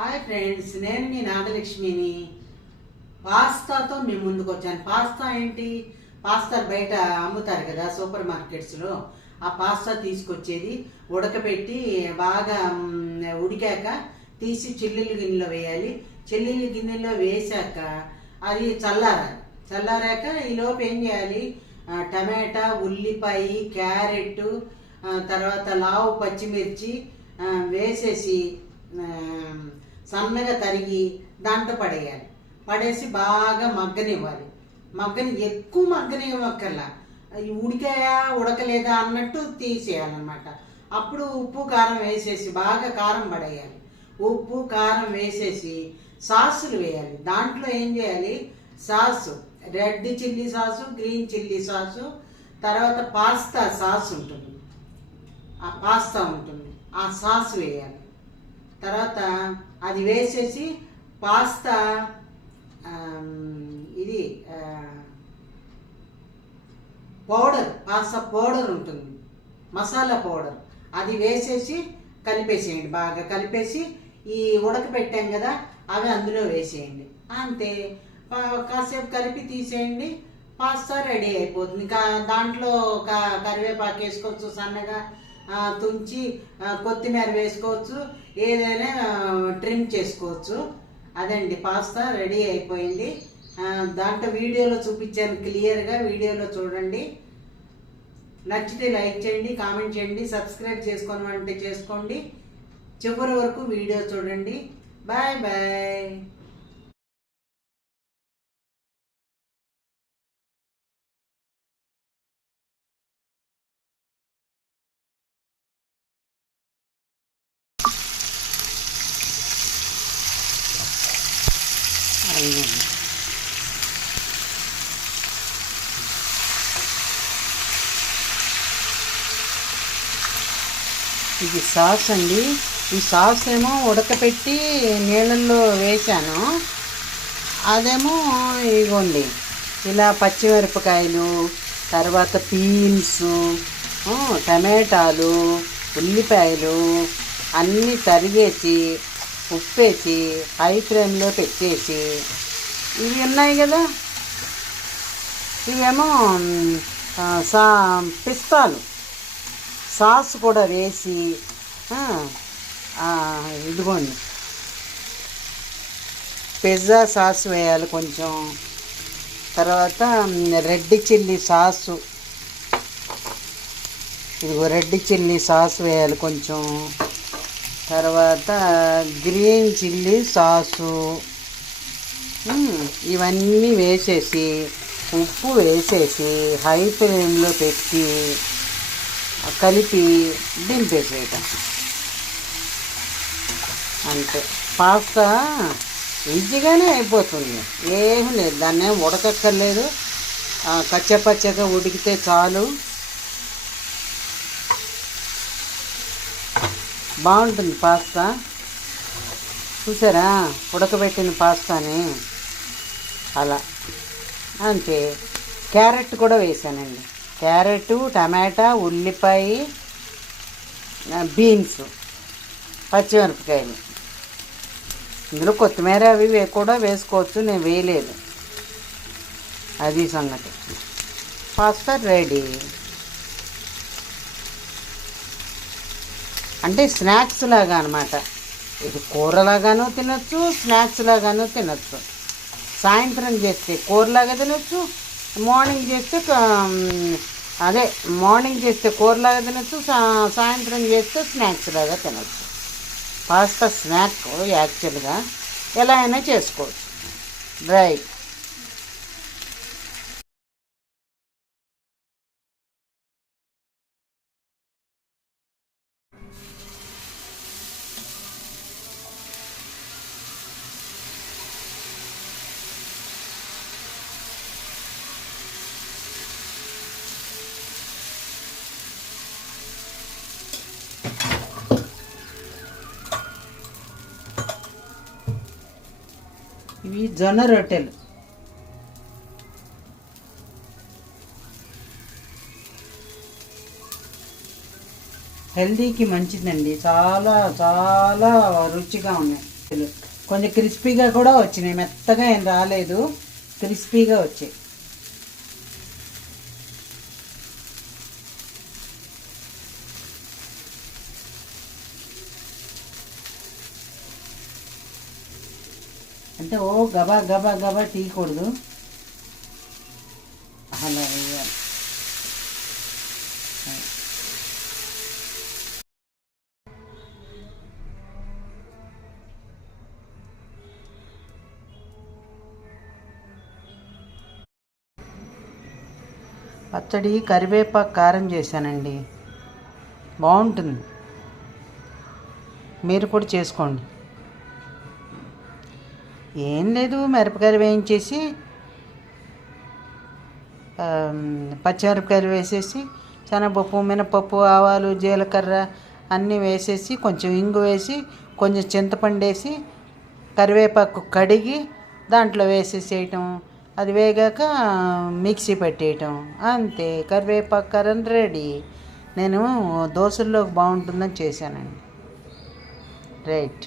Hi friends, నేను మీ నాగలక్ష్మిని. పాస్తాతో మేము ముందుకు వచ్చాను. పాస్తా ఏంటి? పాస్తా బయట అమ్ముతారు కదా సూపర్ మార్కెట్స్లో. ఆ పాస్తా తీసుకొచ్చేది ఉడకబెట్టి బాగా ఉడికాక తీసి చిల్లులు గిన్నెలో వేయాలి. చిల్లులు గిన్నెలో వేసాక అది చల్లారాక ఈలోపు ఏం చేయాలి? టమాటా, ఉల్లిపాయ, క్యారెట్, తర్వాత లావు పచ్చిమిర్చి వేసేసి సన్నగా తరిగి దాంట్లో పడేసి బాగా మగ్గనివ్వాలి. ఎక్కువ మగ్గనివ్వక్కర్లా, ఉడికాయా ఉడకలేదా అన్నట్టు తీసేయాలన్నమాట. అప్పుడు ఉప్పు కారం వేసేసి బాగా కారం పడేయాలి. ఉప్పు కారం వేసేసి సాసులు వేయాలి. దాంట్లో ఏం చేయాలి? Sauce, red chilli sauce, green chilli sauce, తర్వాత పాస్తా సాస్ ఉంటుంది, ఆ పాస్తా ఉంటుంది, ఆ సాస్ వేయాలి. తర్వాత అది వేసేసి పాస్తా ఇది పాస్తా పౌడర్ ఉంటుంది, మసాలా పౌడర్, అది వేసేసి కలిపేసేయండి. బాగా కలిపేసి ఈ ఉడకపెట్టాం కదా అవి అందులో వేసేయండి. అంతే, కాసేపు కలిపి తీసేయండి. పాస్తా రెడీ అయిపోతుంది. దాంట్లో కరివేపాకు వేసుకోవచ్చు, సన్నగా తుంచి కొత్తిమీర వేసుకోవచ్చు, ఏదైనా ట్రిమ్ చేసుకోవచ్చు. అదండి, పాస్తా రెడీ అయిపోయింది. దాంట్లో వీడియోలో చూపించాను క్లియర్గా, వీడియోలో చూడండి. నచ్చితే లైక్ చేయండి, కామెంట్ చేయండి, సబ్స్క్రైబ్ చేసుకోమంటే చేసుకోండి. చివరి వరకు వీడియో చూడండి. Bye bye. ఇది సాస్ అండి. ఈ సాస్ ఏమో ఉడకపెట్టి నీళ్ళల్లో వేసాను. అదేమో ఇగోండి ఇలా పచ్చిమిరపకాయలు, తర్వాత బీన్స్, టమాటాలు, ఉల్లిపాయలు అన్నీ తరిగేసి ఉప్పేసి హై ఫ్లేమ్లో పెట్టేసి, ఇవి ఉన్నాయి కదా ఇవేమో పిస్తాలు సాస్ కూడా వేసి, ఇదిగోండి పిజ్జా సాస్ వేయాలి కొంచెం, తర్వాత రెడ్ చిల్లీ సాసు, ఇదిగో రెడ్ చిల్లీ సాస్ వేయాలి కొంచెం, తర్వాత గ్రీన్ చిల్లీ సాసు, ఇవన్నీ వేసేసి ఉప్పు వేసేసి హై ఫ్లేమ్లో పెట్టి కలిపి దింపేసేయటం అంతే. పాస్తా ఈజీగానే అయిపోతుంది, ఏమీ లేదు, దాన్ని ఉడకక్కర్లేదు, కచ్చపచ్చగా ఉడికితే చాలు. బాగుంటుంది పాస్తా. చూసారా ఉడకబెట్టిన పాస్తాని? అలా అంతే. క్యారెట్ కూడా వేసానండి, క్యారెట్, టమాటా, ఉల్లిపాయ, బీన్స్, పచ్చిమిరపకాయలు, ఇందులో కొత్తిమీర అవి కూడా వేసుకోవచ్చు, నేను వేయలేదు. అది సంగతి. Pasta ready. అంటే స్నాక్స్ లాగా అనమాట. ఇది కూరలాగానూ తినొచ్చు, స్నాక్స్ లాగానూ తినొచ్చు. సాయంత్రం చేస్తే కూరలాగా తినొచ్చు, మార్నింగ్ చేస్తే కూరలాగా తినొచ్చు, సాయంత్రం చేస్తే స్నాక్స్ లాగా తినొచ్చు. పాస్తా స్నాక్ యాక్చువల్గా ఎలా అయినా చేసుకోవచ్చు. రైట్. ఇవి జొన్న రొట్టెలు. హెల్దీకి మంచిదండి, చాలా చాలా రుచిగా ఉన్నాయి. కొంచెం క్రిస్పీగా కూడా వచ్చినాయి, మెత్తగా ఏం రాలేదు, క్రిస్పీగా వచ్చాయి. అంటే ఓ గబా గబా గబా తీయకూడదు, అలా వేయాలి. పచ్చడి కరివేపాకు కారం చేశానండి, బాగుంటుంది, మీరు కూడా చేసుకోండి. ఏం లేదు, మిరపకాయలు వేయించేసి పచ్చిమిరపకాయలు వేసేసి శనగపప్పు, మినపప్పు, ఆవాలు, జీలకర్ర అన్నీ వేసేసి కొంచెం ఇంగు వేసి కొంచెం చింతపండు వేసి కరివేపాకు కడిగి దాంట్లో వేసేసేయటం, అది వేగాక మిక్సీ పెట్టేయటం, అంతే. కరివేపాకు కారం రెడీ. నేను దోశల్లోకి బాగుంటుందని చేశానండి. రైట్.